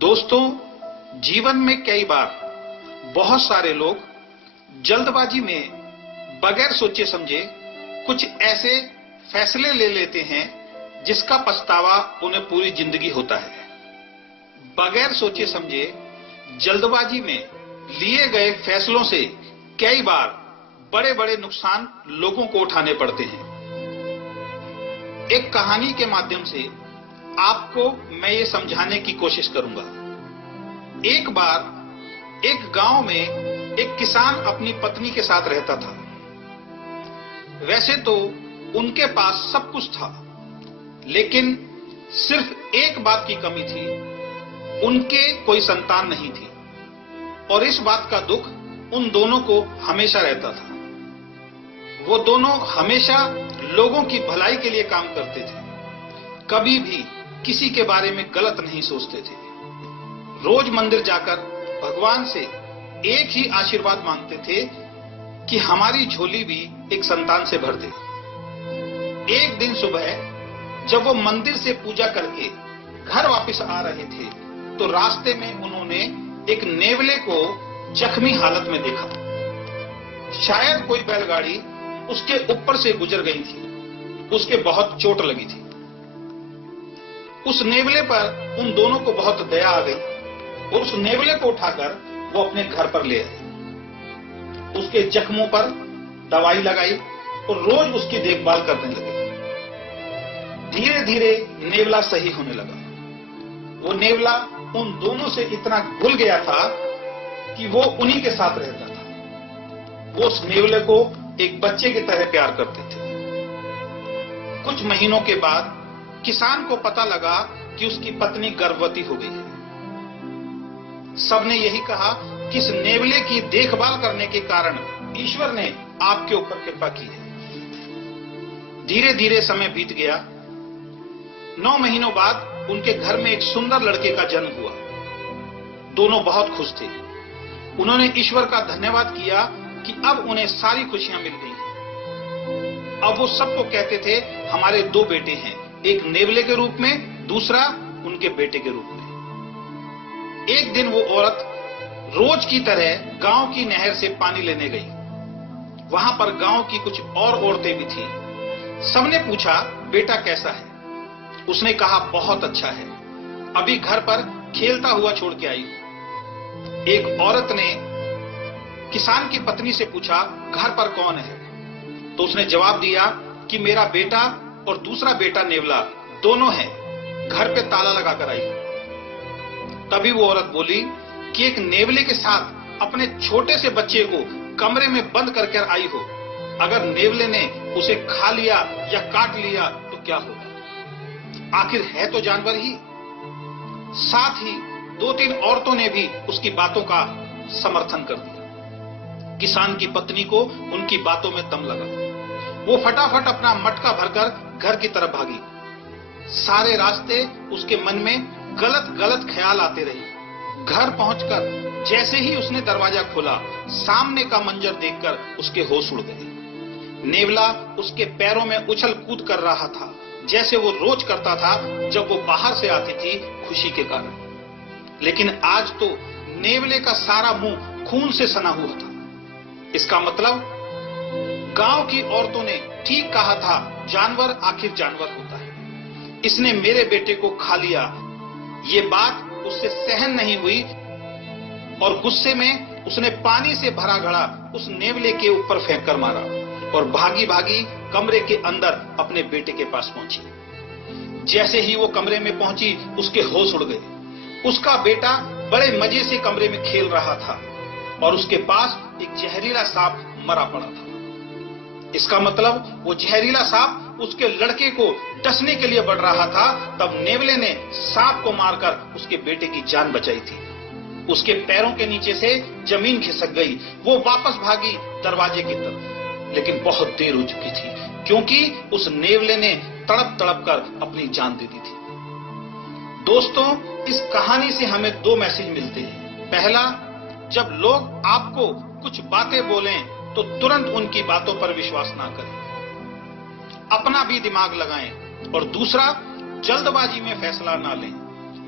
दोस्तों, जीवन में कई बार बहुत सारे लोग जल्दबाजी में बगैर सोचे समझे कुछ ऐसे फैसले ले लेते हैं जिसका पछतावा उन्हें पूरी जिंदगी होता है। बगैर सोचे समझे जल्दबाजी में लिए गए फैसलों से कई बार बड़े बड़े नुकसान लोगों को उठाने पड़ते हैं। एक कहानी के माध्यम से आपको मैं ये समझाने की कोशिश करूंगा। एक बार एक गांव में एक किसान अपनी पत्नी के साथ रहता था। वैसे तो उनके पास सब कुछ था, लेकिन सिर्फ एक बात की कमी थी, उनके कोई संतान नहीं थी। और इस बात का दुख उन दोनों को हमेशा रहता था। वो दोनों हमेशा लोगों की भलाई के लिए काम करते थे, कभी भी किसी के बारे में गलत नहीं सोचते थे। रोज मंदिर जाकर भगवान से एक ही आशीर्वाद मांगते थे कि हमारी झोली भी एक संतान से भर दे। एक दिन सुबह जब वो मंदिर से पूजा करके घर वापस आ रहे थे तो रास्ते में उन्होंने एक नेवले को जख्मी हालत में देखा। शायद कोई बैलगाड़ी उसके ऊपर से गुजर गई थी, उसके बहुत चोट लगी थी। उस नेवले पर उन दोनों को बहुत दया आ गई और उस नेवले को उठाकर वो अपने घर पर ले आए। उसके जख्मों पर दवाई लगाई और रोज उसकी देखभाल करने लगे। धीरे धीरे नेवला सही होने लगा। वो नेवला उन दोनों से इतना घुल गया था कि वो उन्हीं के साथ रहता था। वो उस नेवले को एक बच्चे की तरह प्यार करते थे। कुछ महीनों के बाद किसान को पता लगा कि उसकी पत्नी गर्भवती हो गई है। सबने यही कहा कि इस नेवले की देखभाल करने के कारण ईश्वर ने आपके ऊपर कृपा की है। धीरे धीरे समय बीत गया। 9 महीनों बाद उनके घर में एक सुंदर लड़के का जन्म हुआ। दोनों बहुत खुश थे। उन्होंने ईश्वर का धन्यवाद किया कि अब उन्हें सारी खुशियां मिल गई हैं। अब वो सबको कहते थे हमारे 2 बेटे हैं, एक नेवले के रूप में, दूसरा उनके बेटे के रूप में। एक दिन वो औरत रोज की तरह गांव की नहर से पानी लेने गई। वहां पर गांव की कुछ और औरतें भी थीं। सबने पूछा बेटा कैसा है? उसने कहा बहुत अच्छा है, अभी घर पर खेलता हुआ छोड़ के आई हूं। एक औरत ने किसान की पत्नी से पूछा घर पर कौन है? तो उसने जवाब दिया कि मेरा बेटा और दूसरा बेटा नेवला दोनों हैं, घर पे ताला लगाकर आई हूं। तभी वो औरत बोली कि एक नेवले के साथ अपने छोटे से बच्चे को कमरे में बंद करके आई हो, अगर नेवले ने उसे खा लिया या काट लिया तो क्या होगा? आखिर है तो जानवर ही। साथ ही 2-3 औरतों ने भी उसकी बातों का समर्थन कर दिया। किसान की पत्नी को उनकी बातों में दम लगा। वो फटाफट अपना मटका भरकर घर की तरफ भागी। सारे रास्ते उसके मन में गलत गलत ख्याल आते रहे। घर पहुंचकर जैसे ही उसने दरवाजा खोला, सामने का मंजर देखकर उसके होश उड़ गए। नेवला उसके पैरों में उछल कूद कर रहा था, जैसे वो रोज करता था जब वो बाहर से आती थी खुशी के कारण। लेकिन आज तो नेवले का सारा मुंह खून से सना हुआ था। इसका मतलब गांव की औरतों ने ठीक कहा था, जानवर आखिर जानवर होता है। इसने मेरे बेटे को खा लिया। ये बात उससे सहन नहीं हुई और गुस्से में उसने पानी से भरा घड़ा उस नेवले के ऊपर फेंक कर मारा और भागी भागी कमरे के अंदर अपने बेटे के पास पहुंची। जैसे ही वो कमरे में पहुंची, उसके होश उड़ गए। उसका बेटा बड़े मजे से कमरे में खेल रहा था और उसके पास एक जहरीला सांप मरा पड़ा था। इसका मतलब वो जहरीला सांप उसके लड़के को डसने के लिए बढ़ रहा था। तब नेवले ने सांप को मारकर उसके बेटे की जान बचाई थी। उसके पैरों के नीचे से जमीन खिसक गई। वो वापस भागी दरवाजे की तरफ, लेकिन बहुत देर हो चुकी थी, क्योंकि उस नेवले ने तड़प तड़प कर अपनी जान दे दी थी। दोस्तों, इस कहानी से हमें 2 मैसेज मिलते हैं। पहला, जब लोग आपको कुछ बातें बोलें तो तुरंत उनकी बातों पर विश्वास ना करें, अपना भी दिमाग लगाएं। और दूसरा, जल्दबाजी में फैसला ना लें।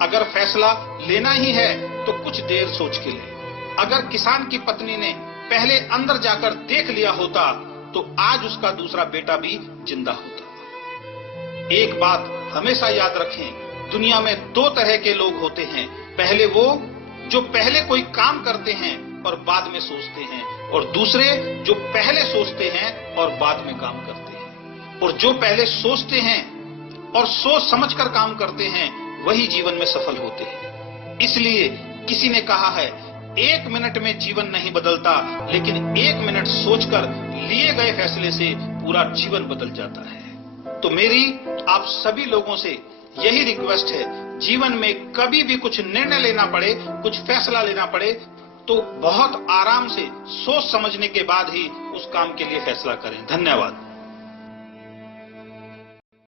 अगर फैसला लेना ही है तो कुछ देर सोच के ले। अगर किसान की पत्नी ने पहले अंदर जाकर देख लिया होता तो आज उसका दूसरा बेटा भी जिंदा होता। एक बात हमेशा याद रखें, दुनिया में दो तरह के लोग होते हैं। पहले वो जो पहले कोई काम करते हैं और बाद में सोचते हैं, और दूसरे जो पहले सोचते हैं और बाद में काम करते हैं। और जो पहले सोचते हैं और सोच समझकर काम करते हैं वही जीवन में सफल होते हैं। इसलिए किसी ने कहा है, 1 मिनट में जीवन नहीं बदलता, लेकिन 1 मिनट सोचकर लिए गए फैसले से पूरा जीवन बदल जाता है। तो मेरी आप सभी लोगों से यही रिक्वेस्ट है, जीवन में कभी भी कुछ निर्णय लेना पड़े, कुछ फैसला लेना पड़े, तो बहुत आराम से सोच समझने के बाद ही उस काम के लिए फैसला करें। धन्यवाद।